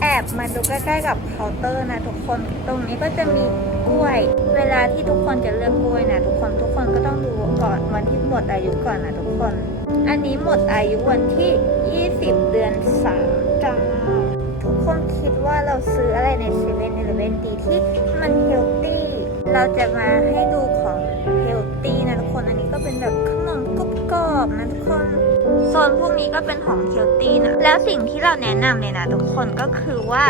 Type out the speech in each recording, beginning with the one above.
แอบมาดูใกล้ๆกับเคาน์เตอร์นะทุกคน ตรงนี้ก็จะมีกล้วย เวลาที่ทุกคนจะเลือกกล้วยนะทุกคน ทุกคนก็ต้องดูก่อนวันที่หมดอายุก่อนนะทุกคน อันนี้หมดอายุวันที่ 20 เดือน3จ้าทุกคนคิดว่าเราซื้ออะไรในเซเว่นอีเลเวนดีที่มันเฮลตี้ เราจะมาให้ดูของเฮลตี้นะทุกคน อันนี้ก็เป็นแบบขนมกรุบกรอบนะทุกคน โซนพวกนี้ก็เป็นของเฮลตี้นะ แล้วสิ่งที่เราแนะนำเลยนะทุกคนก็คือว่า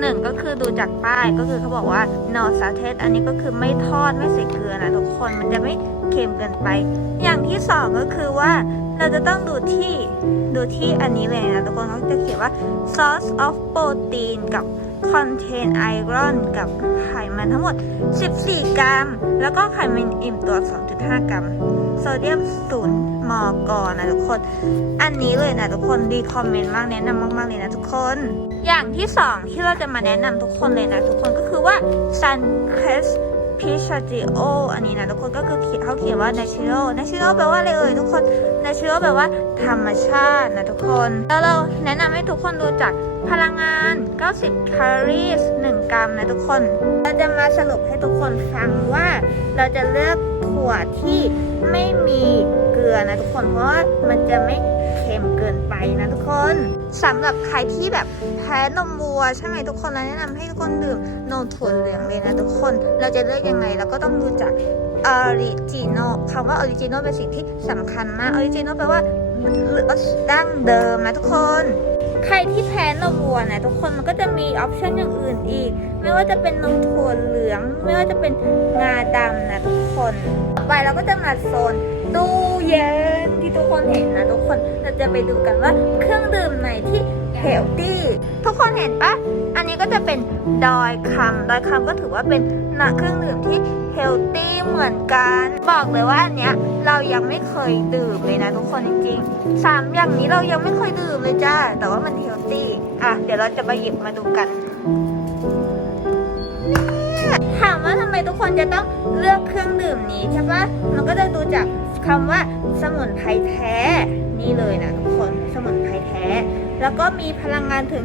หนึ่งก็คือดูจากป้ายก็คือเขาบอกว่า no sautet อันนี้ก็คือไม่ทอดไม่ใส่เกลือนะทุกคนมันจะไม่เค็มเกินไป อย่างที่สองก็คือว่าเราจะต้องดูที่ดูที่อันนี้เลยนะทุกคนเขาจะเขียนว่า source of protein กับ contain iron กับไขมันทั้งหมด 14 กรัม แล้วก็ไขมันอิ่มตัว 2.5 กรัม โซเดียมศูนย์มอกอนะทุกคน อันนี้เลยนะทุกคนดีคอมเมนต์มากแนะนำมากๆเลยนะทุกคน อย่างที่สองที่เราจะมาแนะนำทุกคนเลยนะทุกคนก็คือว่า Suncrest p i c h a g i o อันนี้นะทุกคนก็คือเขียนเขาเขียนว่า natural natural แปลว่าอะไรเอ่ยทุกคน natural แปลว่าธรรมชาตินะทุกคน แล้วเราแนะนำให้ทุกคนดูจาก พลังงาน 90 แคลอรี่1กรัมนะทุกคน เราจะมาสรุปให้ทุกคนฟังว่าเราจะเลือกถั่วที่ไม่มีเกลือนะทุกคน เพราะว่ามันจะไม่เค็มเกินไปนะทุกคนสำหรับใครที่แบบแพ้นมวัวใช่ไหมทุกคนเราแนะนำให้ทุกคนดื่มนมถั่วเหลืองเลยนะทุกคน เราจะเลือกยังไงเราก็ต้องดูจากออริจินอลคำว่าออริจินอลเป็นสิ่งที่สำคัญมากออริจินอลแปลว่าดั้งเดิมนะทุกคน ใครที่แพ้นมวัวนะทุกคนมันก็จะมีออปชันอย่างอื่นอีก ไม่ว่าจะเป็นนมถั่วเหลือง ไม่ว่าจะเป็นงาดำนะทุกคน ต่อไปเราก็จะมาโซนตู้เย็นที่ทุกคนเห็นนะทุกคนเราจะไปดูกันว่าเครื่องดื่มไหนที่เฮลตี้ทุกคนเห็นปะอันนี้ก็จะเป็นดอยคำดอยคำก็ถือว่าเป็นนะเครื่องดื่มที่ เฮลตี้เหมือนกัน บอกเลยว่าอันเนี้ยเรายังไม่เคยดื่มเลยนะทุกคนจริงๆสามอย่างนี้เรายังไม่เคยดื่มเลยจ้า แต่ว่ามันเฮลตี้อะเดี๋ยวเราจะมาหยิบมาดูกันถามว่าทำไมทุกคนจะต้องเลือกเครื่องดื่มนี้ใช่ปะมันก็จะดูจากคำว่าสมุนไพรแท้ นี่เลยนะทุกคนสมุนไพรแท้ แล้วก็มีพลังงานถึง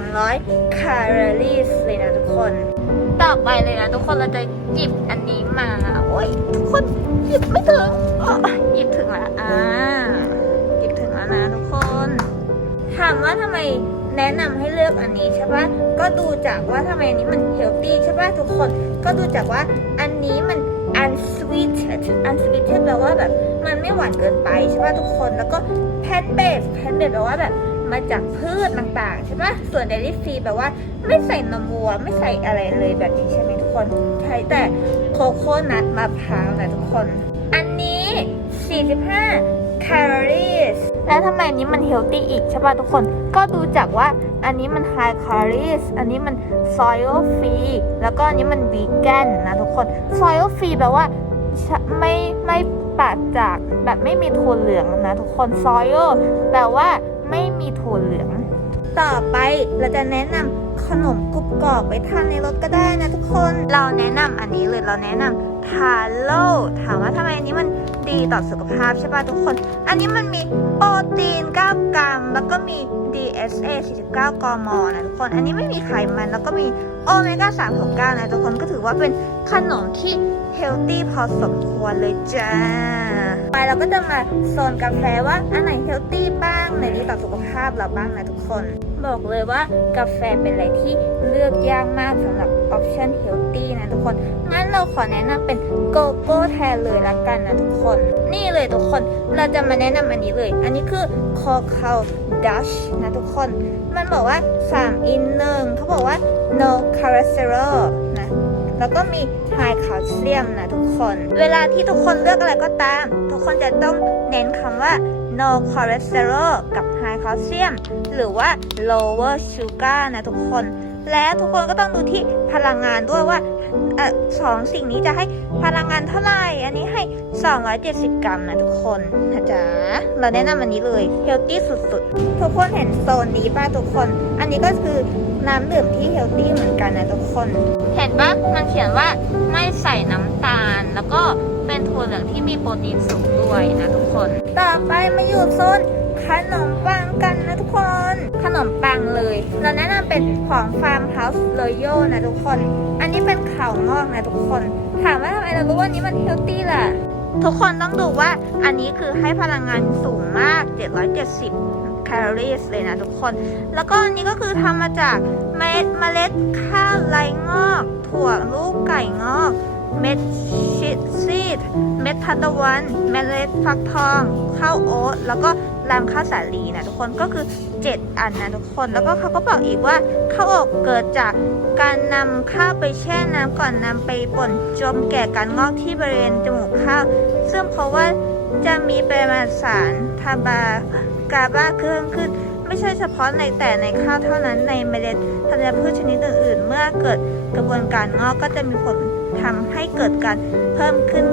200 แคลอรี่เลยนะทุกคน ต่อไปเลยนะทุกคนเราจะหยิบอันนี้มา โอ้ยทุกคนหยิบไม่ถึงหยิบถึงล้วอ่าหยิบถึงแล้วนะทุกคน ถามว่าทำไมแนะนำให้เลือกอันนี้ใช่ปะก็ดูจากว่าทำไมอันนี้มันเฮลตี้ใช่ปะทุกคน ก็ดูจากว่าอันนี้มัน unsweeted unsweeted แปลว่าแบบมันไม่หวานเกินไปใช่ปะทุกคน แล้วก็ plant based plant based แปลว่าแบบ มาจากพืชต่างๆ ใช่ปะส่วน dairy free แปลว่าไม่ใส่นมวัวไม่ใส่อะไรเลยแบบนี้ใช่ไหมทุกคนใช้แต่โคโคนัทมะพร้าวนะทุกคน อันนี้ 45 แคลอรี่แล้วทำไมอันนี้มันเฮลตี้อีกใช่ป่ะทุกคน ก็ดูจากว่าอันนี้มัน high calories อันนี้มัน soil free แล้วก็อันนี้มัน vegan นะทุกคน soil free แปลว่าไม่ไม่ ปราศจากแบบไม่มีถั่วเหลืองนะทุกคน soil แปลว่าไม่มีถั่วเหลือง ต่อไปเราจะแนะนำขนมกรุบกรอบไปทานในรถก็ได้นะทุกคน เราแนะนำอันนี้เลยเราแนะนำทาโร่ถามว่าทำไมอันนี้มันดีต่อสุขภาพใช่ป่ะทุกคน อันนี้มันมีโปรตีน 9 กรัม แล้วก็มี DSA 49 กม นะทุกคน อันนี้ไม่มีไขมัน แล้วก็มีโอเมก้า 3 6 9 นะทุกคนก็ถือว่าเป็นขนมที่เฮลตี้พอสมควรเลยจ้า ไปเราก็จะมาโซนกาแฟว่าอันไหนเฮลตี้บ้างไหนดีต่อสุขภาพเราบ้างนะทุกคน บอกเลยว่ากาแฟเป็นอะไรที่เลือกยากมากสำหรับออปชันเฮลตี้นะทุกคนงั้น เราขอแนะนำเป็นโกโก้แทนเลยละกันนะทุกคน นี่เลยทุกคนเราจะมาแนะนำอันนี้เลย อันนี้คือ Cocoa Dash นะทุกคน มันบอกว่า 3 in 1เขาบอกว่า no cholesterol นะแล้วก็มี high calcium นะทุกคน เวลาที่ทุกคนเลือกอะไรก็ตาม ทุกคนจะต้องเน้นคำว่า no cholesterol กับ high calcium หรือว่า lower sugar นะทุกคน และทุกคนก็ต้องดูที่พลังงานด้วยว่า ออสองสิ่งนี้จะให้พลังงานเท่าไหร่ อันนี้ให้ 270 กรัมนะทุกคนนะจ๊ะ เราแนะนำอันนี้เลยเฮลตี้สุดๆ ทุกคนเห็นโซนนี้ป่ะทุกคน อันนี้ก็คือน้ำดื่มที่เฮลตี้เหมือนกันนะทุกคน เห็นปะมันเขียนว่าไม่ใส่น้ำตาล แล้วก็เป็นถั่วเหลืองที่มีโปรตีนสูงด้วยนะทุกคน ต่อไปมาอยู่โซนขนมปังกันนะทุกคน ขนมปังเลย เราแนะนำเป็นของฟาร์มเฮาส์รอยัลนะทุกคน อันนี้เป็นข่าวงอกนะทุกคน ถามว่าทำไมเรารู้ว่าอันนี้มันเฮลตี้ล่ะ ทุกคนต้องดูว่าอันนี้คือให้พลังงานสูงมาก 770แคลอรี่เลยนะทุกคน แล้วก็อันนี้ก็คือทำมาจากเม็ดเมล็ดข้าวไรงอก ถั่วลูกไก่งอกเม็ดชิซีด เม็ดทันตะวัน เมล็ดฟักทอง ข้าวโอ๊ต แล้วก็ รำข้าวสาลีนะทุกคนก็คือ 7 อันนะทุกคนแล้วก็เขาก็บอกอีกว่าข้าวอบเกิดจากการนำข้าวไปแช่น้ำก่อนนำไปป่นจมแก่การงอกที่บริเวณจมูกข้าว ซึ่งเพราะว่าจะมีปริมาณสารทาบากาบาเพิ่มขึ้น ไม่ใช่เฉพาะในแต่ในข้าวเท่านั้นในเมล็ดธัญพืชชนิดอื่นๆ เมื่อเกิดกระบวนการงอกก็จะมีผลทำให้เกิดการเพิ่มขึ้น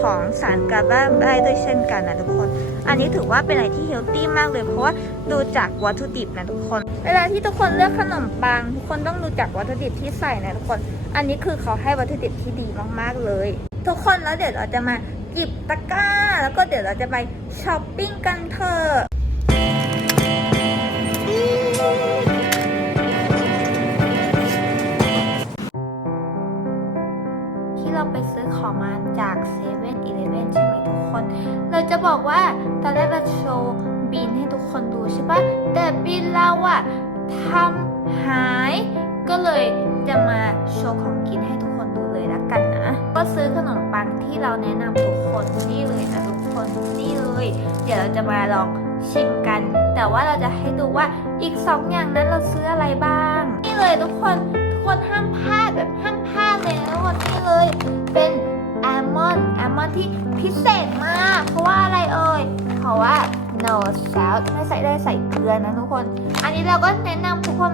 ของสารกาบาได้ด้วยเช่นกันนะทุกคน อันนี้ถือว่าเป็นอะไรที่เฮลตี้มากเลย เพราะว่าดูจากวัตถุดิบนะทุกคน เวลาที่ทุกคนเลือกขนมปังทุกคนต้องดูจากวัตถุดิบที่ใส่นะทุกคน อันนี้คือเขาให้วัตถุดิบที่ดีมากๆเลย ทุกคนแล้วเดี๋ยวเราจะมาหยิบตะกร้า แล้วก็เดี๋ยวเราจะไปช้อปปิ้งกันเถอะ ของมาจากเซเว่นอีเลฟเว่นใช่ไหมทุกคน เราจะบอกว่าตอนแรกเราโชว์บินให้ทุกคนดูใช่ปะแต่บินเราอะทำหาย ก็เลยจะมาโชว์ของกินให้ทุกคนดูเลยละกันนะ ก็ซื้อขนมปังที่เราแนะนำทุกคนนี่เลยนะทุกคนนี่เลย เดี๋ยวเราจะมาลองชิมกัน แต่ว่าเราจะให้ดูว่าอีกสองอย่างนั้นเราซื้ออะไรบ้าง นี่เลยทุกคนทุกคนห้ามพลาดแบบห้ามพลาดเลยนะทุกคนนี่เลยเป็น แอลมอนด์แอลมอนด์ที่พิเศษมาก เพราะว่าอะไรเอ่ย เพราะว่า no salt ไม่ใส่ได้ใส่เกลือนะทุกคน อันนี้เราก็แนะนำทุกคนแ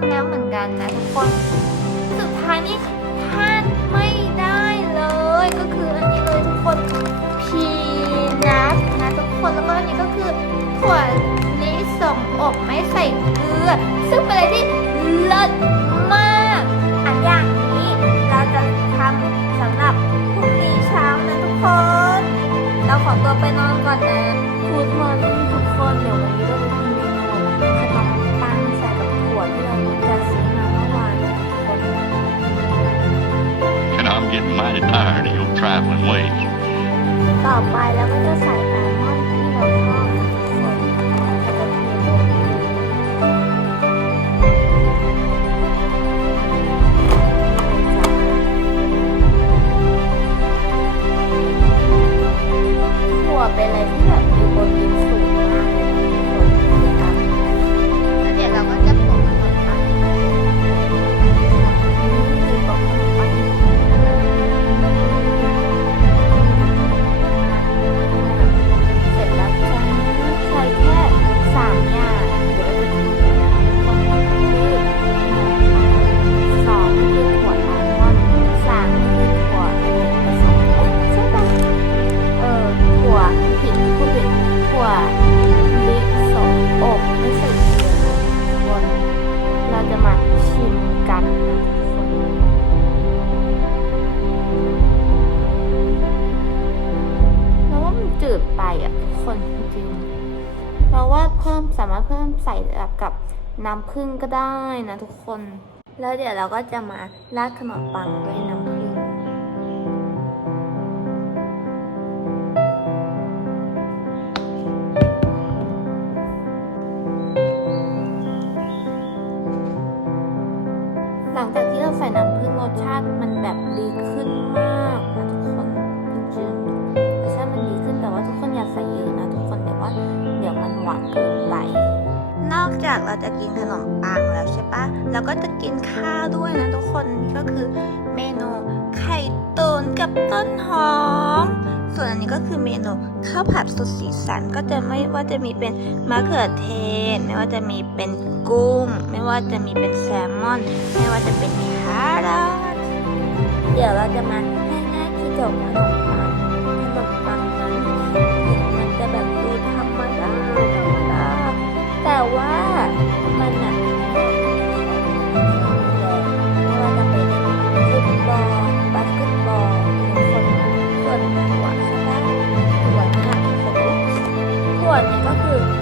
ล้วเหมือนกัน สามารถเพิ่มใส่กับน้ำผึ้งก็ได้นะทุกคน แล้วเดี๋ยวเราก็จะมาราดขนมปังด้วยน้ำผึ้ง เราจะกินขนมปังแล้วใช่ปะเราก็จะกินข้าวด้วยนะทุกคนนี่ก็คือเมนูไข่ตุ๋นกับต้นหอม ส่วนอันนี้ก็คือเมนูข้าวผัดสุดสีสันก็จะไม่ว่าจะมีเป็นมะเขือเทศ ไม่ว่าจะมีเป็นกุ้ง ไม่ว่าจะมีเป็นแซลมอน ไม่ว่าจะเป็นแครอทเดี๋ยวเราจะมาง่ายๆคือจบขนม ส่วนนี้ก็คือ